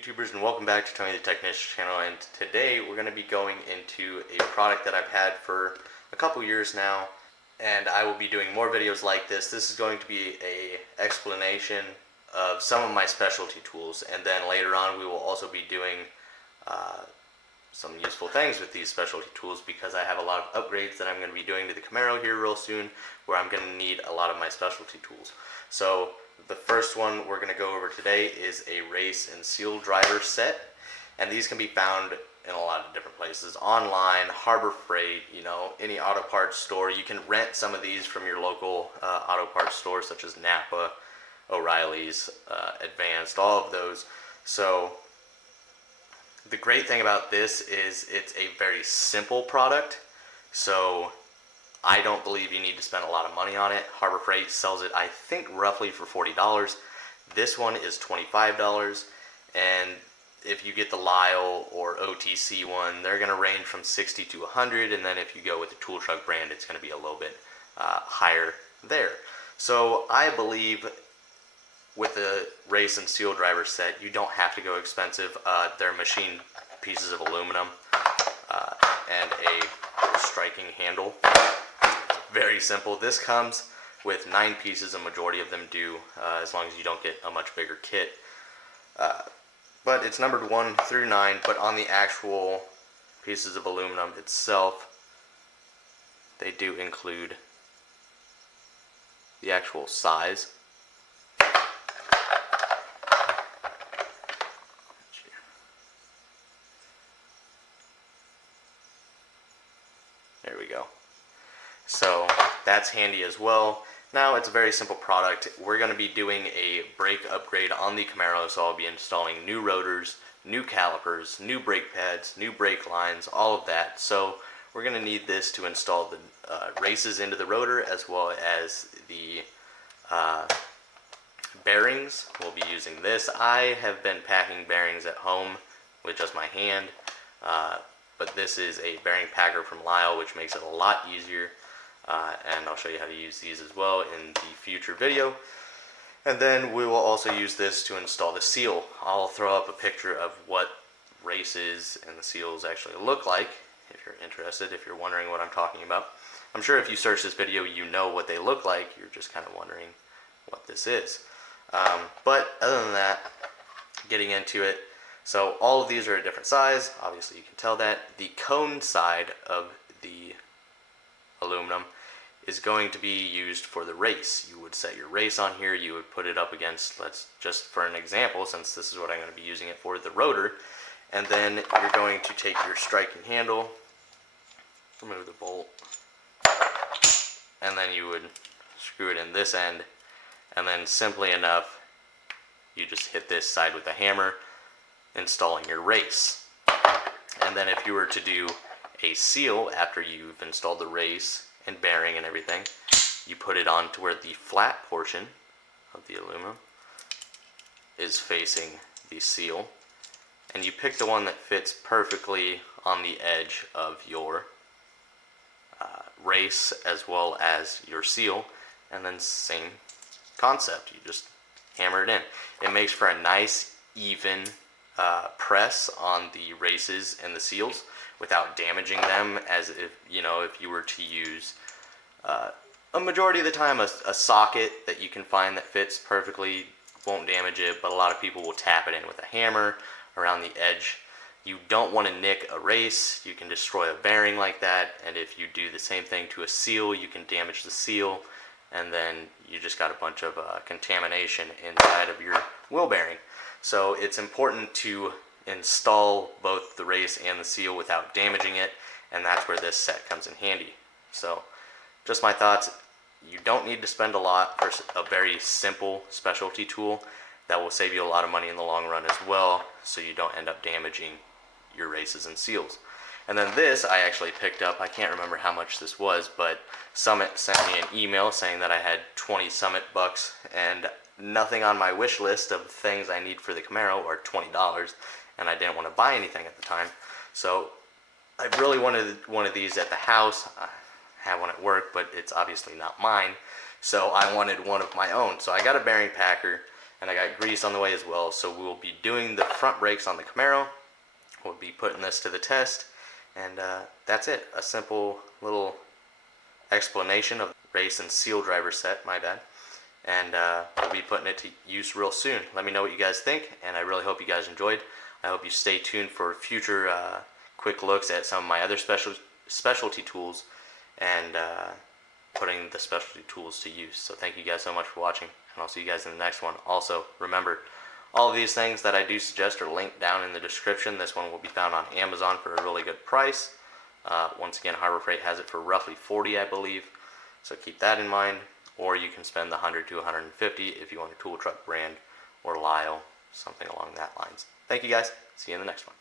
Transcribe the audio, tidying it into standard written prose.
YouTubers, and welcome back to Tony the Technician channel. And today we're going to be going into a product that I've had for a couple years now, and I will be doing more videos like this. This is going to be a explanation of some of my specialty tools, and then later on we will also be doing some useful things with these specialty tools, because I have a lot of upgrades that I'm going to be doing to the Camaro here real soon, where I'm going to need a lot of my specialty tools. So the first one we're going to go over today is a race and seal driver set, and these can be found in a lot of different places, online, Harbor Freight, any auto parts store. You can rent some of these from your local auto parts store, such as Napa, O'Reilly's, Advanced, all of those. So the great thing about this is it's a very simple product, so I don't believe you need to spend a lot of money on it. Harbor Freight sells it, I think, roughly for $40. This one is $25, and if you get the Lyle or OTC one, they're going to range from $60 to $100, and then if you go with the Tool Truck brand, it's going to be a little bit higher there. So I believe with the race and seal driver set, you don't have to go expensive. They're machined pieces of aluminum and a striking handle. Very simple. This comes with 9 pieces, a majority of them do, as long as you don't get a much bigger kit. But it's numbered 1 through 9, but on the actual pieces of aluminum itself, they do include the actual size. There we go. So that's handy as well. Now it's a very simple product. We're going to be doing a brake upgrade on the Camaro, so I'll be installing new rotors, new calipers, new brake pads, new brake lines, all of that. So we're going to need this to install the races into the rotor, as well as the bearings. We'll be using this. I have been packing bearings at home with just my hand, but this is a bearing packer from Lyle, which makes it a lot easier. And I'll show you how to use these as well in the future video. And then we will also use this to install the seal. I'll throw up a picture of what races and the seals actually look like, if you're interested, if you're wondering what I'm talking about. I'm sure if you search this video, you know what they look like. You're just kind of wondering what this is. But other than that, getting into it, so all of these are a different size. Obviously you can tell that. The cone side of the aluminum is going to be used for the race. You would set your race on here, you would put it up against, let's just for an example, since this is what I'm going to be using it for, the rotor, and then you're going to take your striking handle, remove the bolt, and then you would screw it in this end, and then simply enough, you just hit this side with a hammer, installing your race. And then if you were to do a seal after you've installed the race and bearing and everything, you put it on to where the flat portion of the aluminum is facing the seal, and you pick the one that fits perfectly on the edge of your race as well as your seal, and then same concept, you just hammer it in. It makes for a nice even press on the races and the seals without damaging them, as if you were to use a majority of the time a socket that you can find that fits perfectly won't damage it, but a lot of people will tap it in with a hammer around the edge. You don't want to nick a race. You can destroy a bearing like that, and if you do the same thing to a seal, you can damage the seal, and then you just got a bunch of contamination inside of your wheel bearing. So it's important to install both the race and the seal without damaging it, and that's where this set comes in handy. So just my thoughts. You don't need to spend a lot for a very simple specialty tool that will save you a lot of money in the long run as well, so you don't end up damaging your races and seals. And then this I actually picked up. I can't remember how much this was, but Summit sent me an email saying that I had 20 Summit bucks, and nothing on my wish list of things I need for the Camaro are $20, and I didn't want to buy anything at the time. So I really wanted one of these at the house. I have one at work, but it's obviously not mine, so I wanted one of my own. So I got a bearing packer, and I got grease on the way as well. So we'll be doing the front brakes on the Camaro. We'll be putting this to the test, and that's it. A simple little explanation of race and seal driver set, my bad. And we'll be putting it to use real soon. Let me know what you guys think, and I really hope you guys enjoyed. I hope you stay tuned for future quick looks at some of my other specialty tools and putting the specialty tools to use. So thank you guys so much for watching, and I'll see you guys in the next one. Also, remember, all of these things that I do suggest are linked down in the description. This one will be found on Amazon for a really good price. Once again, Harbor Freight has it for roughly $40, I believe. So keep that in mind. Or you can spend the $100 to $150 if you want a tool truck brand or Lyle, something along that lines. Thank you guys. See you in the next one.